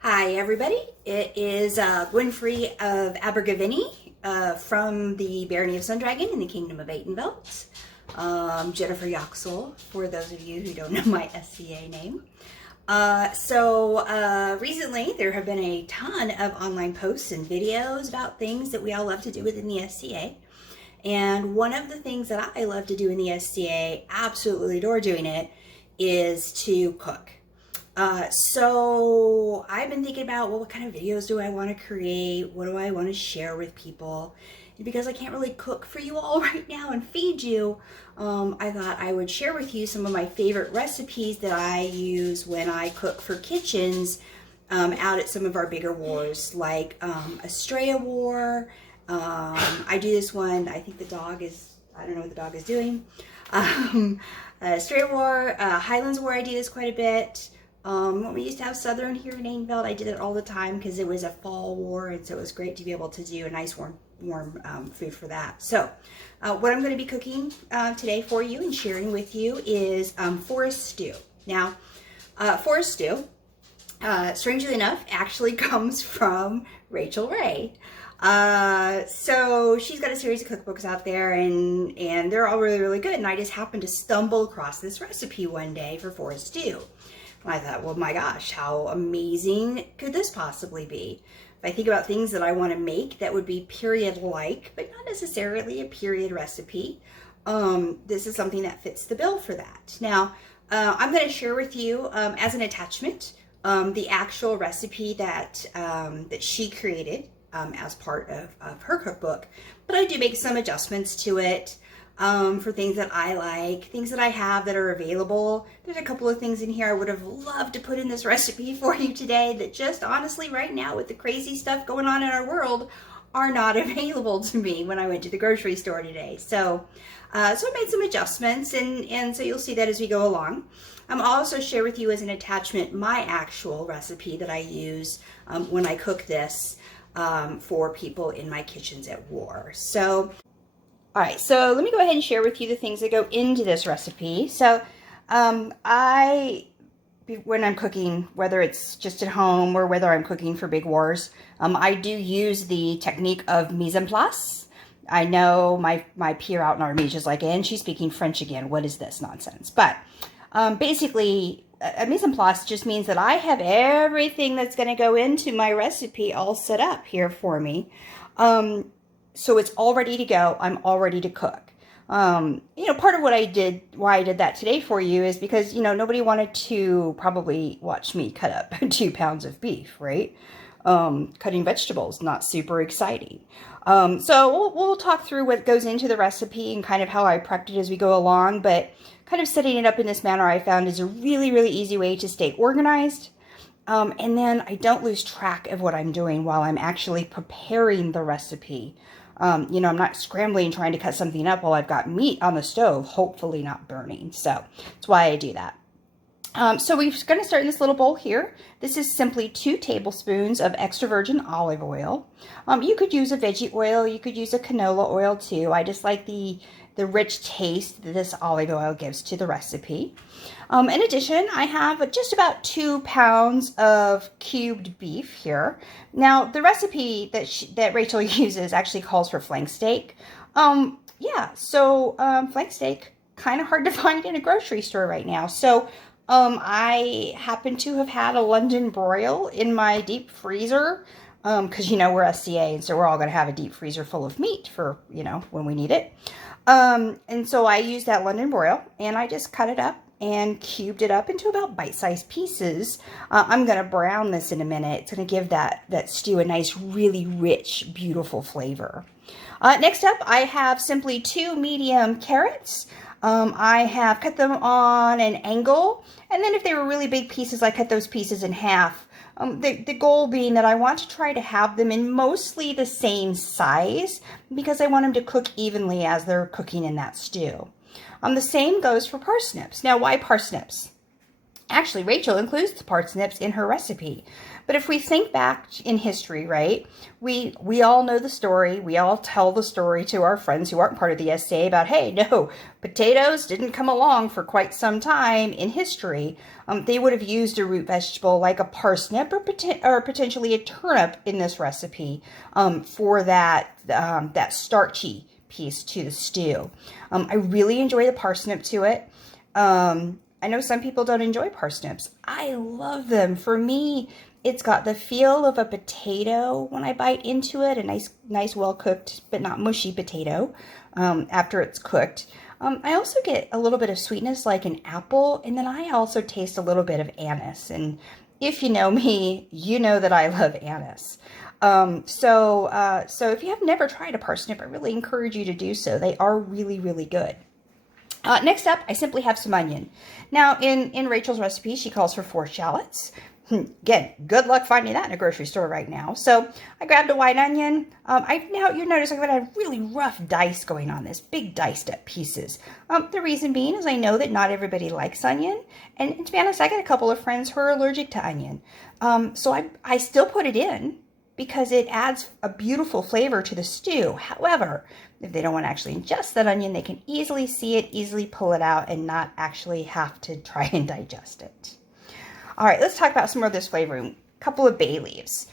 Hi everybody, it is Gwynfrey of Abergavenny from the Barony of Sundragon in the Kingdom of Atenvelt. Jennifer Yoxel, for those of you who don't know my SCA name. Recently there have been a ton of online posts and videos about things that we all love to do within the SCA. And one of the things that I love to do in the SCA, absolutely adore doing it, is to cook. So I've been thinking about, well, what kind of videos do I want to create? What do I want to share with people? And because I can't really cook for you all right now and feed you, I thought I would share with you some of my favorite recipes that I use when I cook for kitchens out at some of our bigger wars, like Estrella War. I do this one, I think the dog is, I don't know what the dog is doing. Estrella War, Highlands War, I do this quite a bit. When we used to have Southern here in Atenvelt, I did it all the time because it was a fall war, and so it was great to be able to do a nice warm food for that. So what I'm going to be cooking today for you and sharing with you is forest stew. Now, forest stew, strangely enough, actually comes from Rachael Ray. So she's got a series of cookbooks out there, and they're all really, really good, and I just happened to stumble across this recipe one day for forest stew. I thought, well, my gosh, how amazing could this possibly be? If I think about things that I want to make that would be period-like, but not necessarily a period recipe, this is something that fits the bill for that. Now, I'm going to share with you as an attachment the actual recipe that she created as part of her cookbook, but I do make some adjustments to it. For things that I like, things that I have that are available. There's a couple of things in here I would have loved to put in this recipe for you today that just honestly right now with the crazy stuff going on in our world are not available to me when I went to the grocery store today. So I made some adjustments, and so you'll see that as we go along. I'll also share with you as an attachment my actual recipe that I use when I cook this for people in my kitchens at war. So all right, so let me go ahead and share with you the things that go into this recipe. So when I'm cooking, whether it's just at home or whether I'm cooking for big wars, I do use the technique of mise en place. I know my peer out in Armège is like, and she's speaking French again. What is this nonsense? But basically, a mise en place just means that I have everything that's going to go into my recipe all set up here for me. So it's all ready to go. I'm all ready to cook. Part of why I did that today for you is because, nobody wanted to probably watch me cut up 2 pounds of beef, right? Cutting vegetables, not super exciting. So we'll talk through what goes into the recipe and kind of how I prepped it as we go along, but kind of setting it up in this manner I found is a really, really easy way to stay organized. And then I don't lose track of what I'm doing while I'm actually preparing the recipe. I'm not scrambling trying to cut something up while I've got meat on the stove, hopefully not burning. So that's why I do that. So we're going to start in this little bowl here. This is simply 2 tablespoons of extra virgin olive oil. You could use a veggie oil. You could use a canola oil too. I just like the rich taste that this olive oil gives to the recipe. In addition, I have just about 2 pounds of cubed beef here. Now, the recipe that Rachael uses actually calls for flank steak. Flank steak, kind of hard to find in a grocery store right now. So I happen to have had a London broil in my deep freezer because, we're SCA, and so we're all going to have a deep freezer full of meat for, when we need it. And so I used that London broil, and I just cut it up and cubed it up into about bite-sized pieces. I'm going to brown this in a minute. It's going to give that stew a nice, really rich, beautiful flavor. Next up, I have simply 2 medium carrots. I have cut them on an angle, and then if they were really big pieces, I cut those pieces in half. The goal being that I want to try to have them in mostly the same size because I want them to cook evenly as they're cooking in that stew. The same goes for parsnips. Now, why parsnips? Actually, Rachel includes the parsnips in her recipe. But if we think back in history, right, we all know the story. We all tell the story to our friends who aren't part of the SCA about, hey, no, potatoes didn't come along for quite some time in history. They would have used a root vegetable like a parsnip or potentially a turnip in this recipe for that starchy piece to the stew. I really enjoy the parsnip to it. I know some people don't enjoy parsnips. I love them. For me, it's got the feel of a potato when I bite into it, a nice well-cooked but not mushy potato after it's cooked. I also get a little bit of sweetness like an apple, and then I also taste a little bit of anise. And if you know me, you know that I love anise. So if you have never tried a parsnip, I really encourage you to do so. They are really, really good. Next up, I simply have some onion. Now, in Rachel's recipe, she calls for 4 shallots. Again, good luck finding that in a grocery store right now. So I grabbed a white onion. Now you notice I've got a really rough dice going on this, big diced up pieces. The reason being is I know that not everybody likes onion. And to be honest, I got a couple of friends who are allergic to onion. So I still put it in because it adds a beautiful flavor to the stew. However, if they don't want to actually ingest that onion, they can easily see it, easily pull it out, and not actually have to try and digest it. All right, let's talk about some more of this flavoring. A couple of bay leaves.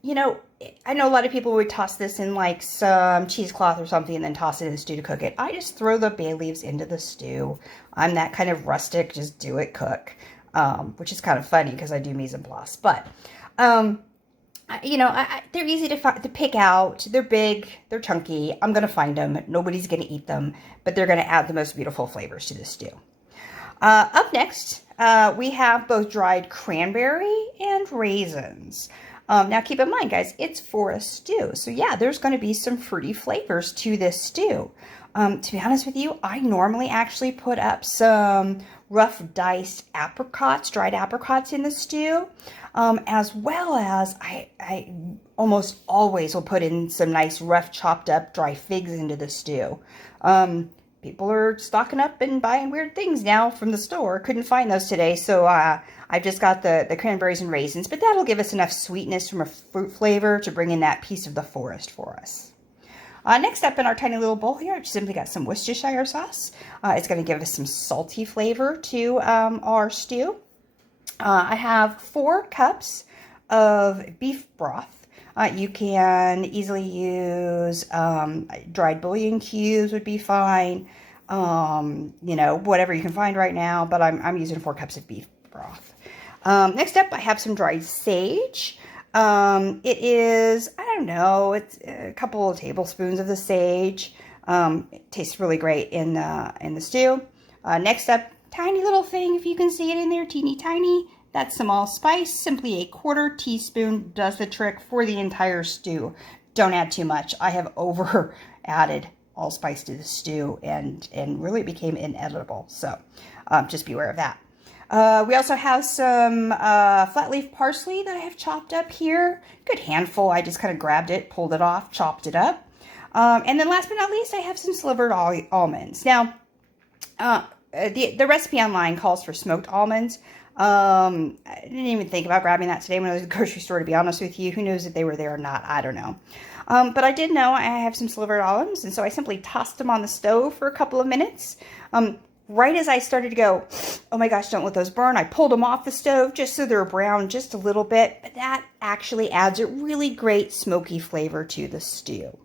You know, I know a lot of people would toss this in like some cheesecloth or something and then toss it in the stew to cook it. I just throw the bay leaves into the stew. I'm that kind of rustic, just do it, cook, which is kind of funny because I do mise en place. But, you know, they're easy to pick out. They're big, they're chunky. I'm going to find them. Nobody's going to eat them, but they're going to add the most beautiful flavors to the stew. Up next, we have both dried cranberry and raisins. Now keep in mind, guys, it's for a stew. So yeah, there's going to be some fruity flavors to this stew. To be honest with you, I normally actually put up some rough diced apricots, dried apricots in the stew, as well as I almost always will put in some nice rough chopped up dry figs into the stew. People are stocking up and buying weird things now from the store. Couldn't find those today, so I've just got the cranberries and raisins, but that'll give us enough sweetness from a fruit flavor to bring in that piece of the forest for us. Next up in our tiny little bowl here, I've simply got some Worcestershire sauce. It's going to give us some salty flavor to our stew. I have 4 cups of beef broth. You can easily use dried bouillon cubes would be fine. You know, whatever you can find right now, but I'm using 4 cups of beef broth. Next up, I have some dried sage. It is, I don't know, it's a couple of tablespoons of the sage. It tastes really great in the stew. Next up, tiny little thing, if you can see it in there, teeny tiny. That's some allspice. Simply a 1/4 teaspoon does the trick for the entire stew. Don't add too much. I have over added allspice to the stew and really became inedible. So just be aware of that. We also have some flat leaf parsley that I have chopped up here. Good handful. I just kind of grabbed it, pulled it off, chopped it up. And then last but not least, I have some slivered almonds. Now, the recipe online calls for smoked almonds. I didn't even think about grabbing that today when I was at the grocery store, to be honest with you. Who knows if they were there or not? I don't know. But I did know I have some slivered almonds, and so I simply tossed them on the stove for a couple of minutes. Right as I started to go, oh my gosh, don't let those burn, I pulled them off the stove just so they're brown just a little bit. But that actually adds a really great smoky flavor to the stew.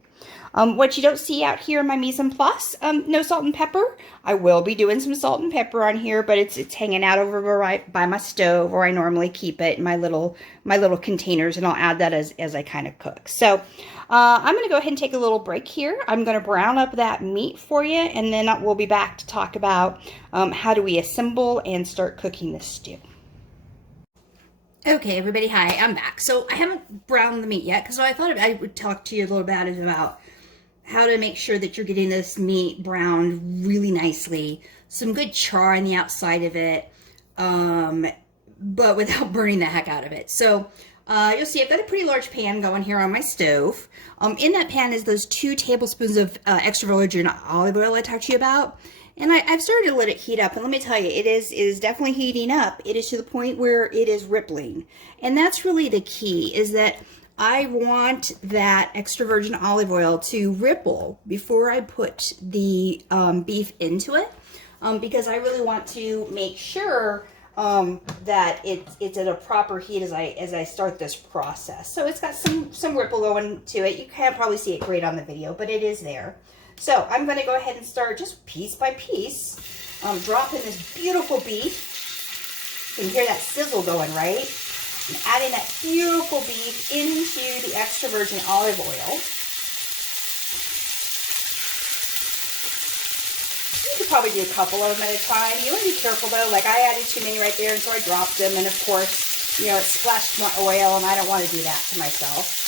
What you don't see out here in my mise en place, no salt and pepper. I will be doing some salt and pepper on here, but it's hanging out over right by my stove where I normally keep it in my little containers, and I'll add that as I kind of cook. So I'm going to go ahead and take a little break here. I'm going to brown up that meat for you, and then we'll be back to talk about how do we assemble and start cooking this stew. Okay, everybody, hi, I'm back. So I haven't browned the meat yet, because I thought I would talk to you a little about how to make sure that you're getting this meat browned really nicely. Some good char on the outside of it, but without burning the heck out of it. So you'll see I've got a pretty large pan going here on my stove. In that pan is those 2 tablespoons of extra virgin olive oil I talked to you about. And I've started to let it heat up, and let me tell you, it is definitely heating up. It is to the point where it is rippling. And that's really the key, is that I want that extra virgin olive oil to ripple before I put the beef into it, because I really want to make sure that it's at a proper heat as I start this process. So it's got some ripple going to it. You can't probably see it great on the video, but it is there. So I'm going to go ahead and start just piece by piece, dropping this beautiful beef. You can hear that sizzle going, right? And adding that beautiful beef into the extra virgin olive oil. You could probably do a couple of them at a time. You want to be careful though, like I added too many right there, and so I dropped them, and of course, you know, it splashed my oil, and I don't want to do that to myself.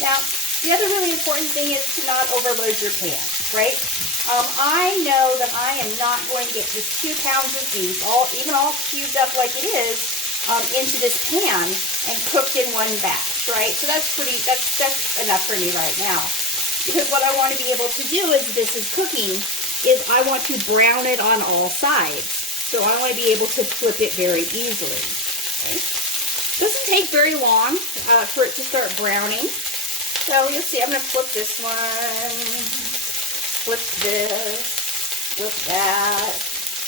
Now, the other really important thing is to not overload your pan, right? I know that I am not going to get this 2 pounds of beef, even all cubed up like it is, into this pan and cooked in one batch, right? So that's enough for me right now. Because what I want to be able to do as this is cooking is I want to brown it on all sides. So I want to be able to flip it very easily. Okay? Doesn't take very long for it to start browning. So you'll see, I'm going to flip this one, flip this, flip that.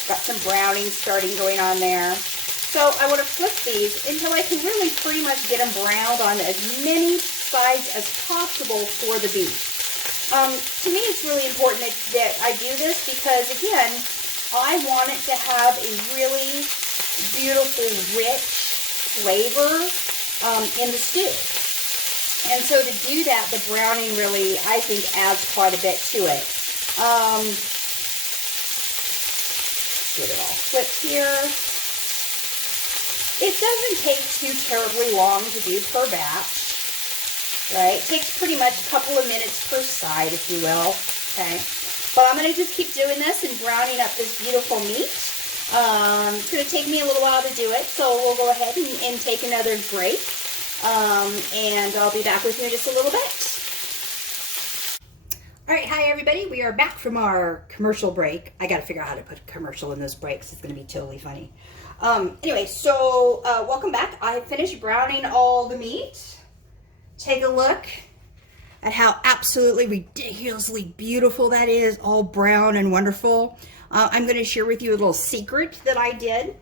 Got some browning starting going on there. So I want to flip these until I can really pretty much get them browned on as many sides as possible for the beef. To me, it's really important that I do this because, again, I want it to have a really beautiful, rich flavor in the stew. And so to do that, the browning really, I think, adds quite a bit to it. Get it all flipped here. It doesn't take too terribly long to do per batch, right? It takes pretty much a couple of minutes per side, if you will, okay? But I'm going to just keep doing this and browning up this beautiful meat. It's going to take me a little while to do it, so we'll go ahead and take another break. And I'll be back with you in just a little bit. All right, hi everybody. We are back from our commercial break. I got to figure out how to put a commercial in those breaks. It's going to be totally funny. Anyway, so welcome back. I finished browning all the meat. Take a look at how absolutely ridiculously beautiful that is, all brown and wonderful. I'm going to share with you a little secret that I did.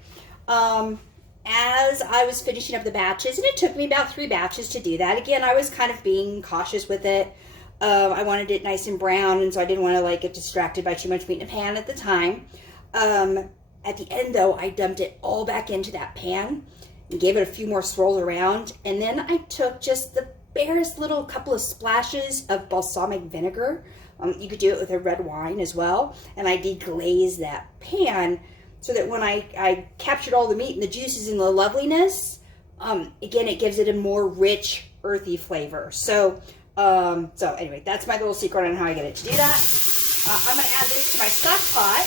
As I was finishing up the batches, and it took me about 3 batches to do that. Again, I was kind of being cautious with it. I wanted it nice and brown, and so I didn't want to like get distracted by too much meat in the pan at the time. At the end, though, I dumped it all back into that pan and gave it a few more swirls around, and then I took just the barest little couple of splashes of balsamic vinegar. You could do it with a red wine as well, and I deglazed that pan so that when I captured all the meat and the juices and the loveliness, again, it gives it a more rich, earthy flavor. So anyway, that's my little secret on how I get it to do that. I'm going to add this to my stock pot.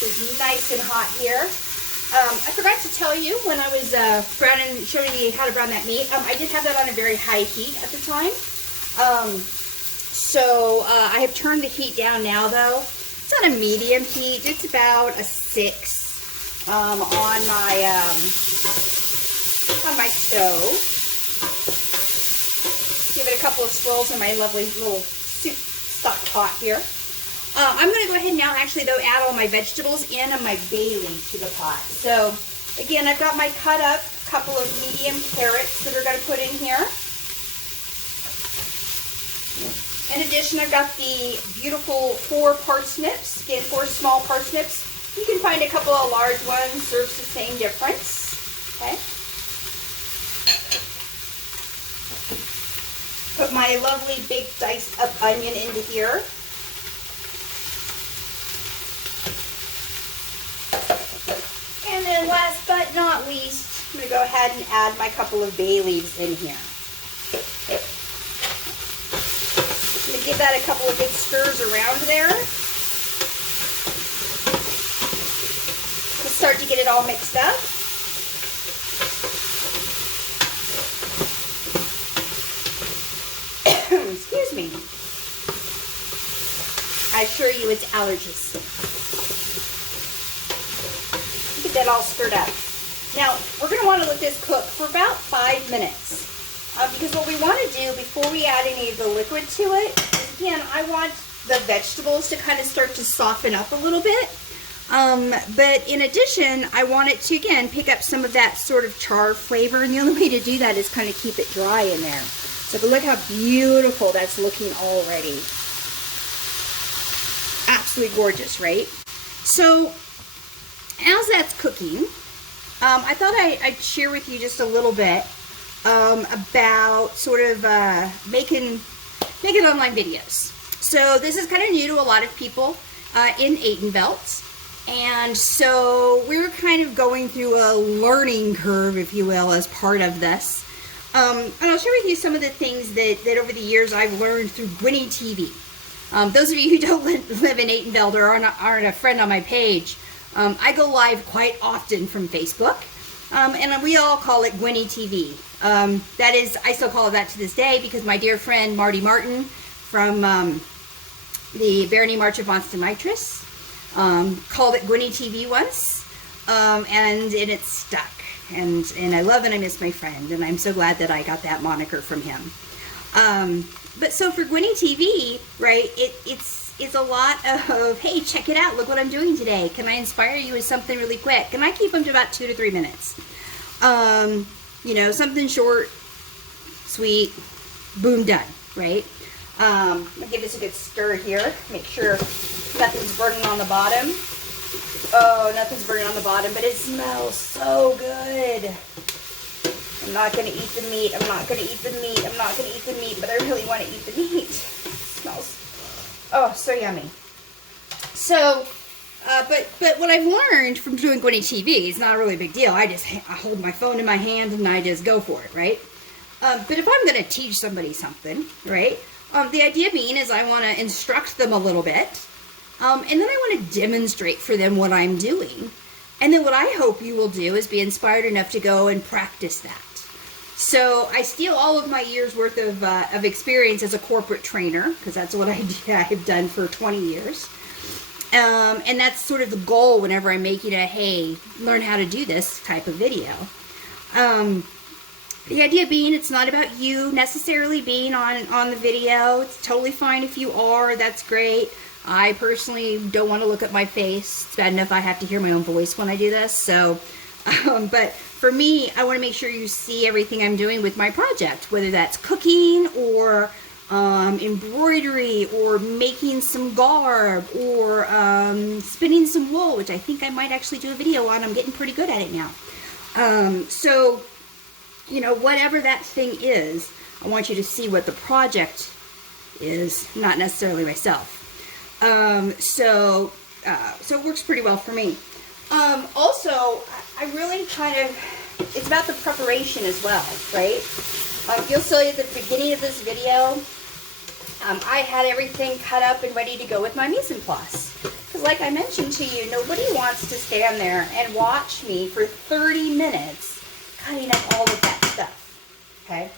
It's nice and hot here. I forgot to tell you when I was showing you how to brown that meat, I did have that on a very high heat at the time. I have turned the heat down now, though. It's on a medium heat. It's about a 6 on my stove. Give it a couple of swirls in my lovely little soup stock pot here. I'm going to go ahead now, actually, though, add all my vegetables in and my bay leaf to the pot. So, again, I've got my cut up couple of medium carrots that are going to put in here. In addition, I've got the beautiful 4 parsnips, again, 4 small parsnips. You can find a couple of large ones, serves the same difference. Okay. Put my lovely big diced up onion into here. And then last but not least, I'm going to go ahead and add my couple of bay leaves in here. I'm going to give that a couple of good stirs around there. Let's start to get it all mixed up. me. I assure you it's allergies. Get that all stirred up. Now, we're going to want to let this cook for about 5 minutes. Because what we want to do before we add any of the liquid to it is, again, I want the vegetables to kind of start to soften up a little bit. But in addition, I want it to, again, pick up some of that sort of char flavor. And the only way to do that is kind of keep it dry in there. So look how beautiful that's looking already. Absolutely gorgeous, right? So as that's cooking, I thought I'd share with you just a little bit about sort of making online videos. So this is kind of new to a lot of people in Aytenveld. And so we're kind of going through a learning curve, if you will, as part of this. And I'll share with you some of the things that over the years I've learned through Gwynny TV. Those of you who don't live in Aytenveld or aren't a friend on my page, I go live quite often from Facebook. And we all call it Gwynny TV. That is, I still call it that to this day because my dear friend Marty Martin from the Barony March of Monston Nitrous called it Gwynny TV once, and it's stuck. And I love and I miss my friend, and I'm so glad that I got that moniker from him. But so for Gwynny TV, right, it's a lot of, hey, check it out, look what I'm doing today. Can I inspire you with something really quick? And I keep them to about 2 to 3 minutes. You know, something short, sweet, boom, done, right? I'm gonna give this a good stir here. Make sure nothing's burning on the bottom. Oh, nothing's burning on the bottom, but it smells so good. I'm not gonna eat the meat. I'm not gonna eat the meat. I'm not gonna eat the meat, but I really want to eat the meat. It smells, oh, so yummy. So, but what I've learned from doing Gwynny TV is not a really big deal. I hold my phone in my hand and I just go for it, right? But if I'm going to teach somebody something, right? The idea being is I want to instruct them a little bit, and then I want to demonstrate for them what I'm doing. And then what I hope you will do is be inspired enough to go and practice that. So I steal all of my years worth of experience as a corporate trainer, because that's what I've done for 20 years. And that's sort of the goal whenever I'm making a, hey, learn how to do this type of video. The idea being it's not about you necessarily being on the video. It's totally fine if you are. That's great. I personally don't want to look at my face. It's bad enough I have to hear my own voice when I do this. So, but for me, I want to make sure you see everything I'm doing with my project, whether that's cooking or embroidery or making some garb or spinning some wool, which I think I might actually do a video on. I'm getting pretty good at it now. So, you know, whatever that thing is, I want you to see what the project is, not necessarily myself. So it works pretty well for me. Also, I really it's about the preparation as well, right? You'll see at the beginning of this video, I had everything cut up and ready to go with my mise en place. Because like I mentioned to you, nobody wants to stand there and watch me for 30 minutes cutting up all of that stuff, okay?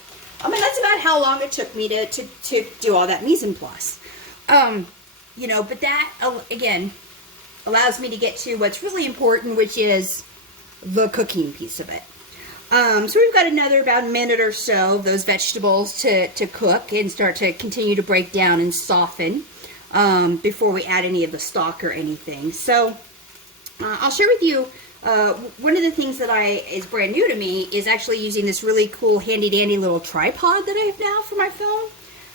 And that's about how long it took me to do all that mise en place. You know, but that, again, allows me to get to what's really important, which is the cooking piece of it. So we've got about a minute or so of those vegetables to cook and start to continue to break down and soften before we add any of the stock or anything. So I'll share with you one of the things that is brand new to me is actually using this really cool handy dandy little tripod that I have now for my phone.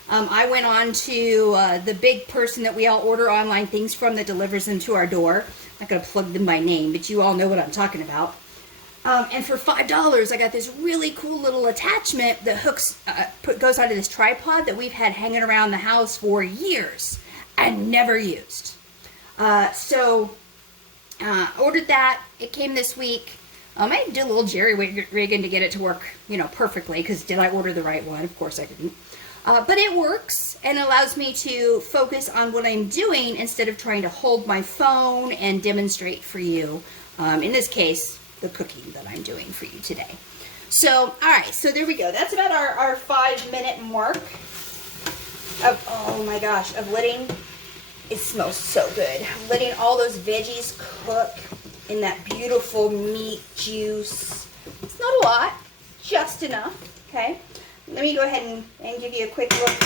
I went on to the big person that we all order online things from that delivers them to our door. I'm not going to plug them by name, but you all know what I'm talking about. And for $5, I got this really cool little attachment that goes onto this tripod that we've had hanging around the house for years and never used. So ordered that. It came this week. I had to do a little jerry-rigging to get it to work, you know, perfectly, because did I order the right one? Of course I didn't. But it works and allows me to focus on what I'm doing instead of trying to hold my phone and demonstrate for you, in this case, the cooking that I'm doing for you today. So, all right, so there we go. That's about our 5-minute mark. oh my gosh, of letting, it smells so good, letting all those veggies cook in that beautiful meat juice. It's not a lot, just enough, okay? Let me go ahead and give you a quick look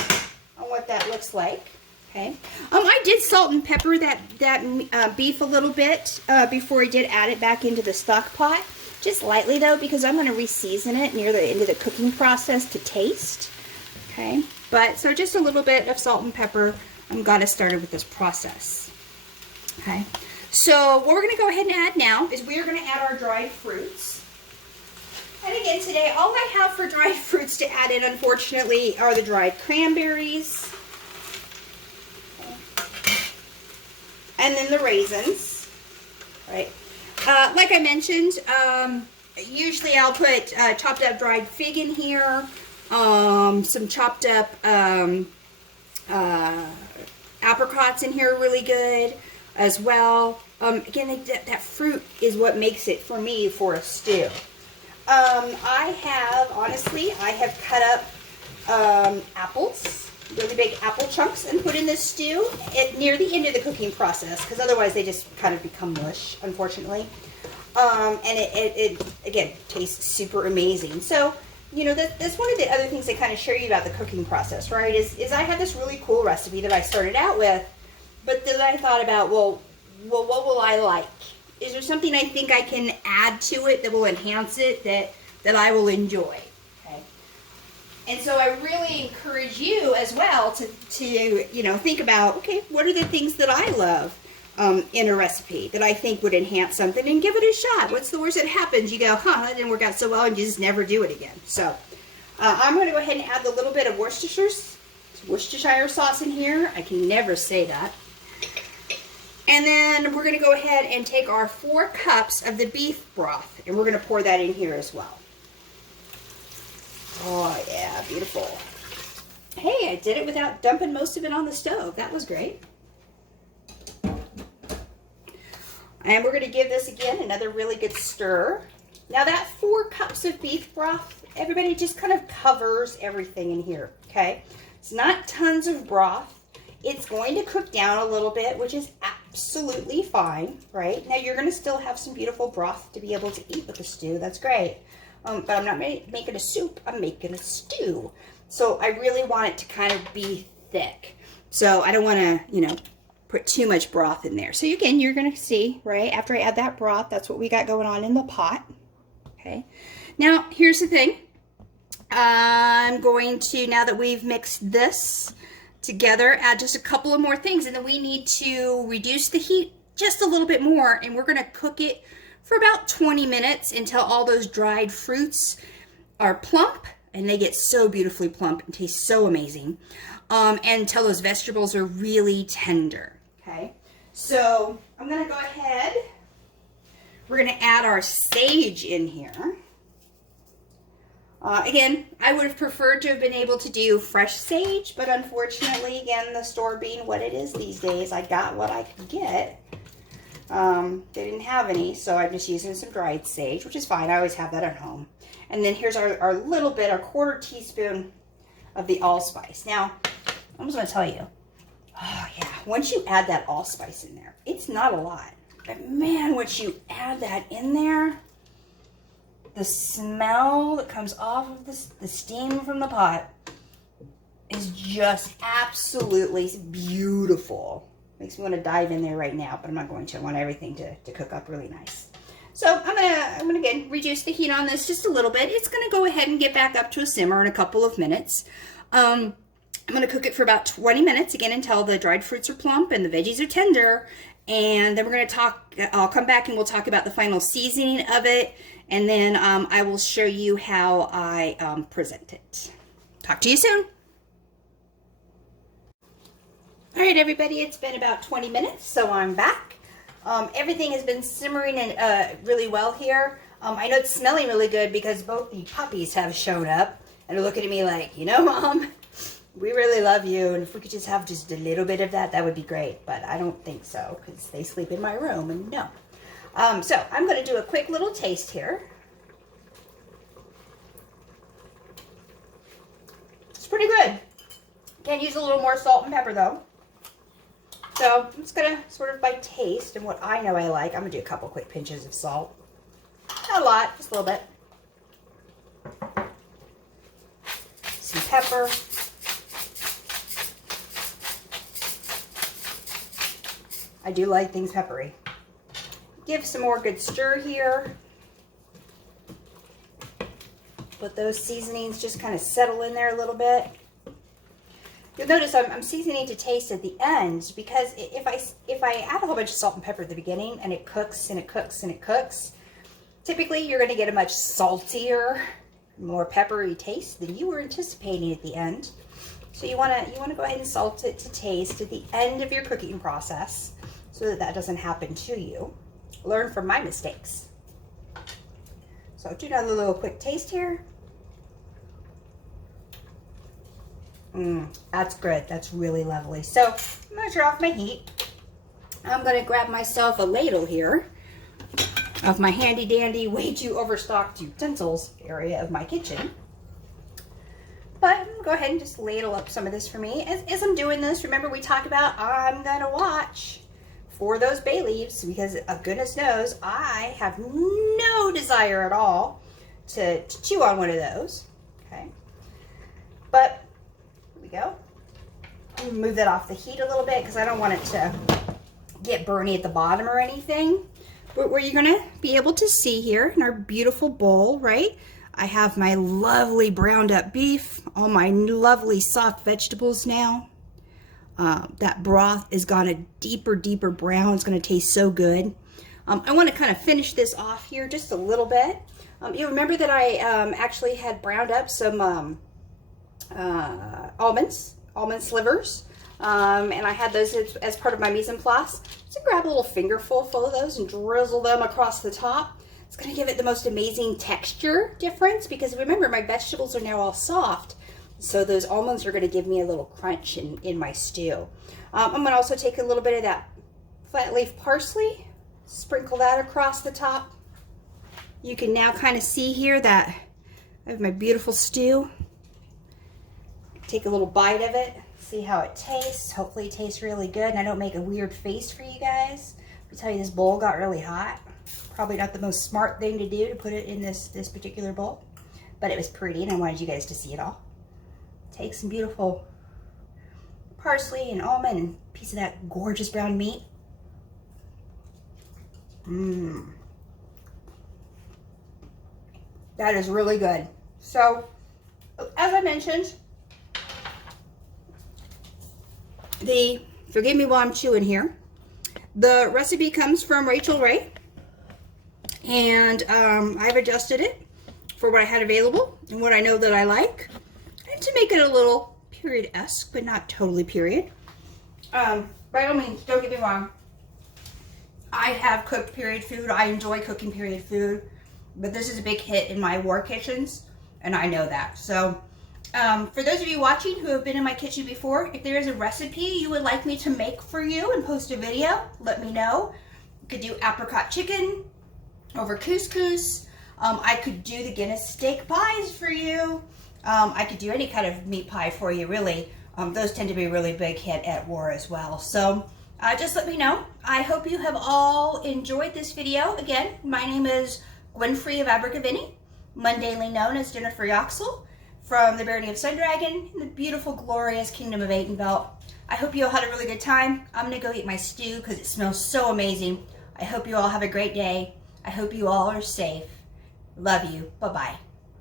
on what that looks like, okay? I did salt and pepper that beef a little bit before I did add it back into the stock pot. Just lightly though, because I'm going to re-season it near the end of the cooking process to taste, okay? But, so just a little bit of salt and pepper. I'm going to start with this process, okay? So what we're going to go ahead and add now is we are going to add our dried fruits. And again, today, all I have for dried fruits to add in, unfortunately, are the dried cranberries. Okay. And then the raisins, right? Like I mentioned, usually I'll put chopped up dried fig in here, some chopped up apricots in here are really good as well. Again, that fruit is what makes it for me for a stew. Honestly, I have cut up apples, really big apple chunks, and put in this stew near the end of the cooking process, because otherwise they just kind of become mush, unfortunately. And it again, tastes super amazing. So, you know, that's one of the other things they kind of show you about the cooking process, right? Is I had this really cool recipe that I started out with, but then I thought about, well, what will I like? Is there something I think I can add to it that will enhance it, that I will enjoy? Okay. And so I really encourage you as well to you know, think about, okay, what are the things that I love in a recipe that I think would enhance something, and give it a shot. What's the worst that happens? You go, that didn't work out so well, and you just never do it again. So I'm going to go ahead and add the little bit of Worcestershire sauce in here. I can never say that. And then we're going to go ahead and take our 4 cups of the beef broth, and we're going to pour that in here as well. Oh yeah, beautiful. Hey, I did it without dumping most of it on the stove. That was great. And we're going to give this again another really good stir. Now that 4 cups of beef broth, everybody, just kind of covers everything in here, okay? It's not tons of broth. It's going to cook down a little bit, which is absolutely fine, right? Now you're going to still have some beautiful broth to be able to eat with the stew. That's great. But I'm not making a soup. I'm making a stew. So I really want it to kind of be thick. So I don't want to, you know, put too much broth in there. So again, you're going to see, right, after I add that broth, that's what we got going on in the pot. Okay. Now, here's the thing. I'm going to, now that we've mixed this together, add just a couple of more things, and then we need to reduce the heat just a little bit more, and we're going to cook it for about 20 minutes until all those dried fruits are plump, and they get so beautifully plump and taste so amazing, and until those vegetables are really tender. Okay, so I'm going to go ahead, we're going to add our sage in here. Again, I would have preferred to have been able to do fresh sage, but unfortunately, again, the store being what it is these days, I got what I could get. They didn't have any, so I'm just using some dried sage, which is fine. I always have that at home. And then here's our little bit, our 1/4 teaspoon of the allspice. Now, I'm just going to tell you, oh yeah, once you add that allspice in there, it's not a lot. But man, once you add that in there, the smell that comes off of the steam from the pot is just absolutely beautiful. Makes me want to dive in there right now, but I'm not going to. I want everything to cook up really nice. So I'm gonna again reduce the heat on this just a little bit. It's gonna go ahead and get back up to a simmer in a couple of minutes. I'm gonna cook it for about 20 minutes again until the dried fruits are plump and the veggies are tender. And then we're gonna talk. I'll come back and we'll talk about the final seasoning of it, and then I will show you how I present it. Talk to you soon. All right, everybody, it's been about 20 minutes, so I'm back. Everything has been simmering and really well here. I know it's smelling really good because both the puppies have shown up and are looking at me like, you know, Mom, we really love you, and if we could just have just a little bit of that, that would be great. But I don't think so because they sleep in my room, and no. So I'm going to do a quick little taste here. It's pretty good. Can use a little more salt and pepper though. So I'm just gonna sort of by taste and what I know I like. I'm gonna do a couple quick pinches of salt. Not a lot, just a little bit. Some pepper. I do like things peppery. Give some more good stir here. Let those seasonings just kind of settle in there a little bit. You'll notice I'm seasoning to taste at the end, because if I add a whole bunch of salt and pepper at the beginning and it cooks and it cooks and it cooks, typically you're going to get a much saltier, more peppery taste than you were anticipating at the end. So you want to go ahead and salt it to taste at the end of your cooking process so that that doesn't happen to you. Learn from my mistakes. So do another little quick taste here. That's good. That's really lovely. So I'm going to turn off my heat. I'm going to grab myself a ladle here of my handy dandy, way too overstocked utensils area of my kitchen. But I'm going to go ahead and just ladle up some of this for me. As I'm doing this, remember we talked about I'm going to watch for those bay leaves, because goodness knows I have no desire at all to chew on one of those. Okay. But here we go. I'm going to move that off the heat a little bit because I don't want it to get burny at the bottom or anything. But what you're going to be able to see here in our beautiful bowl, right? I have my lovely browned up beef, all my lovely soft vegetables now. That broth is gone a deeper brown. It's going to taste so good. I want to kind of finish this off here just a little bit. You remember that I actually had browned up some almond slivers, and I had those as part of my mise en place. So grab a little fingerful full of those and drizzle them across the top. It's going to give it the most amazing texture difference, because remember, my vegetables are now all soft. So those almonds are going to give me a little crunch in my stew. I'm going to also take a little bit of that flat leaf parsley, sprinkle that across the top. You can now kind of see here that I have my beautiful stew. Take a little bite of it, see how it tastes. Hopefully it tastes really good and I don't make a weird face for you guys. I'll tell you, this bowl got really hot. Probably not the most smart thing to do to put it in this particular bowl, but it was pretty and I wanted you guys to see it all. Take some beautiful parsley and almond and a piece of that gorgeous brown meat. That is really good. So, as I mentioned, forgive me while I'm chewing here, the recipe comes from Rachael Ray, and I've adjusted it for what I had available and what I know that I like, and to make it a little period-esque, but not totally period. By all means, don't get me wrong, I have cooked period food. I enjoy cooking period food, but this is a big hit in my war kitchens, and I know that. So for those of you watching who have been in my kitchen before, if there is a recipe you would like me to make for you and post a video, let me know. You could do apricot chicken over couscous. I could do the Guinness steak pies for you. I could do any kind of meat pie for you, really. Those tend to be a really big hit at war as well. So just let me know. I hope you have all enjoyed this video. Again, my name is Gwynfrey of Abergavenny, mundanely known as Jennifer Yoxall, from the Barony of Sundragon in the beautiful, glorious Kingdom of Atenvelt. I hope you all had a really good time. I'm going to go eat my stew because it smells so amazing. I hope you all have a great day. I hope you all are safe. Love you. Bye-bye.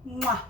Mwah.